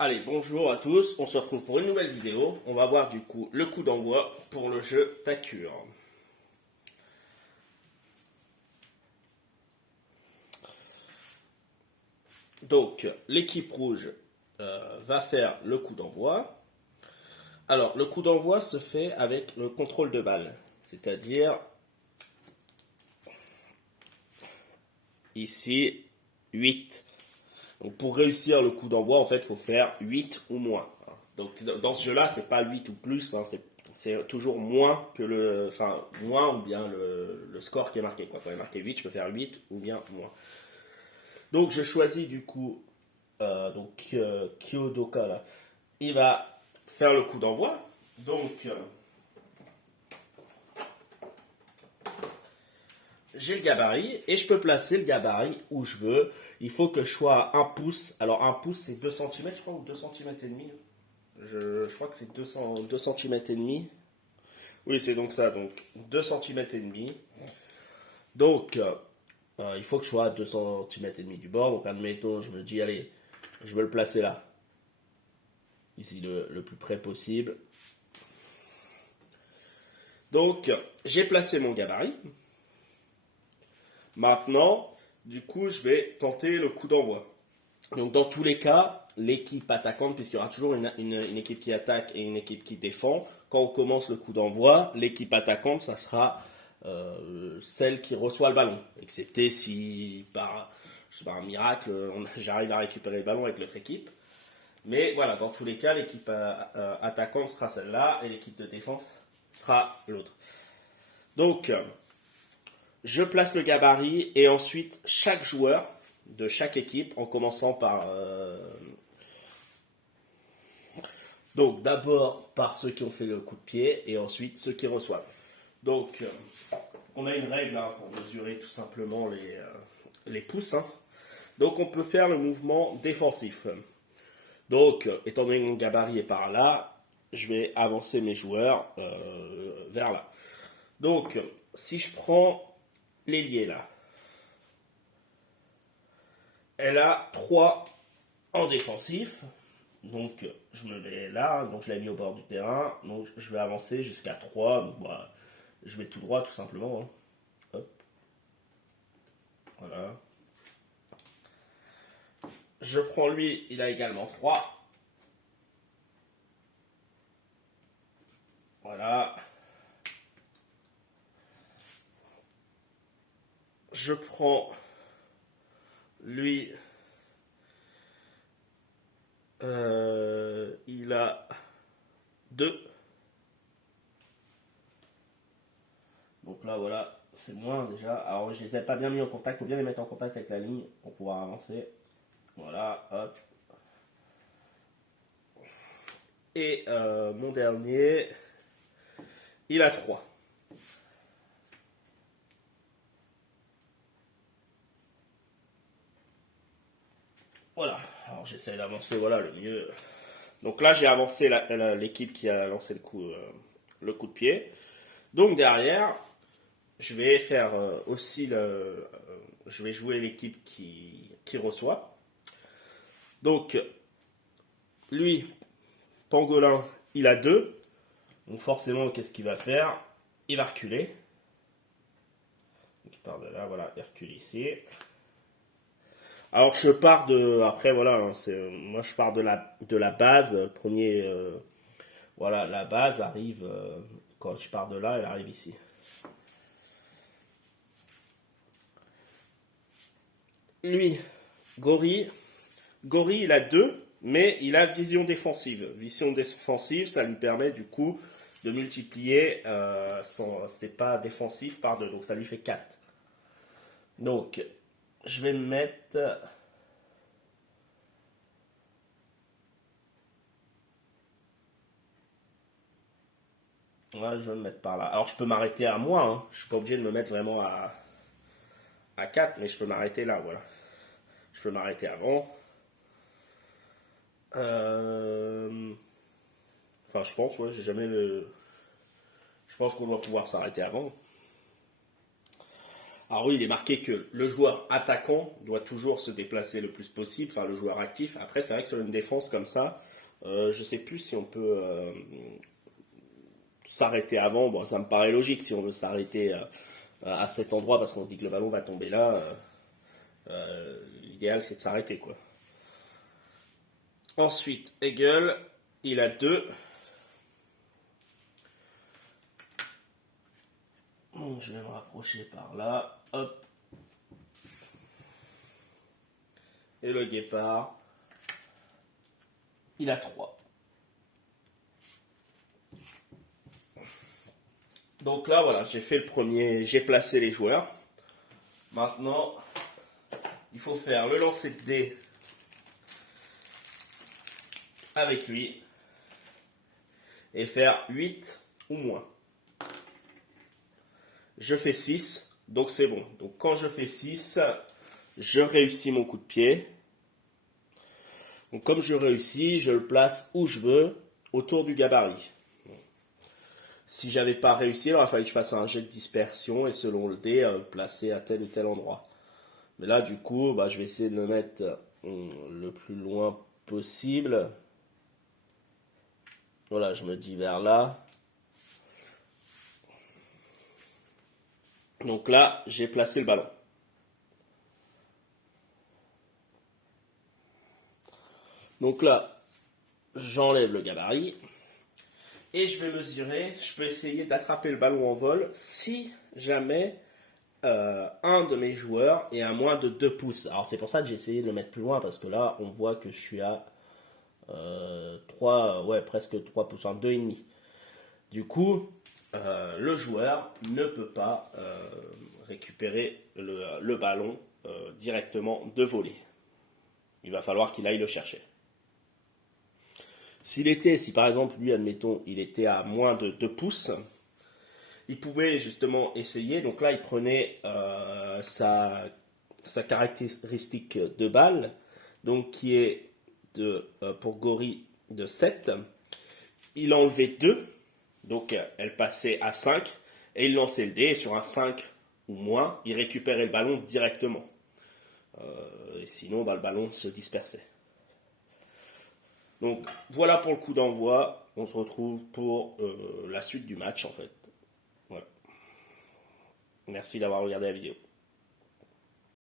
Allez, bonjour à tous, on se retrouve pour une nouvelle vidéo. On va voir du coup le coup d'envoi pour le jeu Takure. Donc, l'équipe rouge va faire le coup d'envoi. Alors, le coup d'envoi se fait avec le contrôle de balle, c'est-à-dire ici 8. Donc, pour réussir le coup d'envoi, en fait, il faut faire 8 ou moins. Donc, dans ce jeu-là, c'est pas 8 ou plus, hein, c'est toujours moins que moins ou bien le score qui est marqué. Quoi. Quand il est marqué 8, je peux faire 8 ou bien moins. Donc, je choisis du coup, Kyodoka, là. Il va faire le coup d'envoi. Donc, j'ai le gabarit et je peux placer le gabarit où je veux. Il faut que je sois à 1 pouce. Alors, 1 pouce, c'est 2 cm, je crois, ou 2 cm et demi. Je crois que c'est 2 cm et demi. Oui, c'est donc ça. Donc, 2 cm et demi. Donc, il faut que je sois à 2 cm et demi du bord. Donc, admettons, je me dis, allez, je veux le placer là. Ici, le plus près possible. Donc, j'ai placé mon gabarit. Maintenant, du coup, je vais tenter le coup d'envoi. Donc, dans tous les cas, l'équipe attaquante, puisqu'il y aura toujours une équipe qui attaque et une équipe qui défend, quand on commence le coup d'envoi, l'équipe attaquante, ça sera celle qui reçoit le ballon. Excepté si, par un miracle, j'arrive à récupérer le ballon avec l'autre équipe. Mais voilà, dans tous les cas, l'équipe attaquante sera celle-là et l'équipe de défense sera l'autre. Donc, je place le gabarit et ensuite chaque joueur de chaque équipe, en commençant par donc d'abord par ceux qui ont fait le coup de pied et ensuite ceux qui reçoivent. Donc on a une règle hein, pour mesurer tout simplement les pouces. Hein. Donc on peut faire le mouvement défensif. Donc étant donné que mon gabarit est par là, je vais avancer mes joueurs vers là. Donc si je prends l'ailier là, elle a 3 en défensif. Donc je me mets là, donc je l'ai mis au bord du terrain. Donc je vais avancer jusqu'à 3. Donc, bah, je vais tout droit tout simplement. Hein. Hop. Voilà. Je prends lui, il a également 3. Voilà. Je prends lui, il a 2. Donc là, voilà, c'est moins déjà. Alors, je les ai pas bien mis en contact. Il faut bien les mettre en contact avec la ligne pour pouvoir avancer. Voilà, hop. Et mon dernier, il a 3. Voilà, alors j'essaie d'avancer voilà, le mieux. Donc là, j'ai avancé l'équipe qui a lancé le coup de pied. Donc derrière, je vais faire aussi je vais jouer l'équipe qui reçoit. Donc, lui, Pangolin, il a 2. Donc forcément, qu'est-ce qu'il va faire? Il va reculer. Donc, il part de là, voilà, il recule ici. Alors je pars de, après voilà, hein, moi je pars de la base. Premier, voilà, la base arrive quand je pars de là, elle arrive ici. Lui, Gori, il a 2, mais il a vision défensive. Vision défensive, ça lui permet du coup de multiplier c'est pas défensif par 2, donc ça lui fait 4. Donc, je vais me mettre. Ouais, je vais me mettre par là. Alors, je peux m'arrêter à moins. Hein. Je suis pas obligé de me mettre vraiment à 4, mais je peux m'arrêter là, voilà. Je peux m'arrêter avant. Enfin, je pense, ouais, j'ai jamais. Je pense qu'on doit pouvoir s'arrêter avant. Alors oui, il est marqué que le joueur attaquant doit toujours se déplacer le plus possible, enfin le joueur actif. Après, c'est vrai que sur une défense comme ça, je sais plus si on peut s'arrêter avant. Bon, ça me paraît logique si on veut s'arrêter à cet endroit parce qu'on se dit que le ballon va tomber là. L'idéal, c'est de s'arrêter, quoi. Ensuite, Hegel, il a 2. Bon, je vais me rapprocher par là. Hop. Et le guépard, il a 3. Donc là, voilà, j'ai fait le premier, j'ai placé les joueurs. Maintenant, il faut faire le lancer de dés avec lui et faire 8 ou moins. Je fais 6, donc c'est bon. Donc quand je fais 6, je réussis mon coup de pied. Donc comme je réussis, je le place où je veux, autour du gabarit. Si j'avais pas réussi, il aurait fallu que je fasse un jet de dispersion et selon le dé, placer à tel ou tel endroit. Mais là, du coup, je vais essayer de le mettre le plus loin possible. Voilà, je me dis vers là. Donc là, j'ai placé le ballon. Donc là, j'enlève le gabarit. Et je vais mesurer, je peux essayer d'attraper le ballon en vol si jamais un de mes joueurs est à moins de 2 pouces. Alors c'est pour ça que j'ai essayé de le mettre plus loin parce que là on voit que je suis à 3, presque 3 pouces, 2,5. Du coup, le joueur ne peut pas récupérer le ballon directement de volée. Il va falloir qu'il aille le chercher. Si par exemple, lui, admettons, il était à moins de 2 pouces, il pouvait justement essayer. Donc là, il prenait sa caractéristique de balle, donc qui est pour Gori de 7. Il enlevait 2, donc elle passait à 5, et il lançait le dé, et sur un 5 ou moins, il récupérait le ballon directement. Et sinon, le ballon se dispersait. Donc voilà pour le coup d'envoi. On se retrouve pour la suite du match en fait. Voilà. Merci d'avoir regardé la vidéo.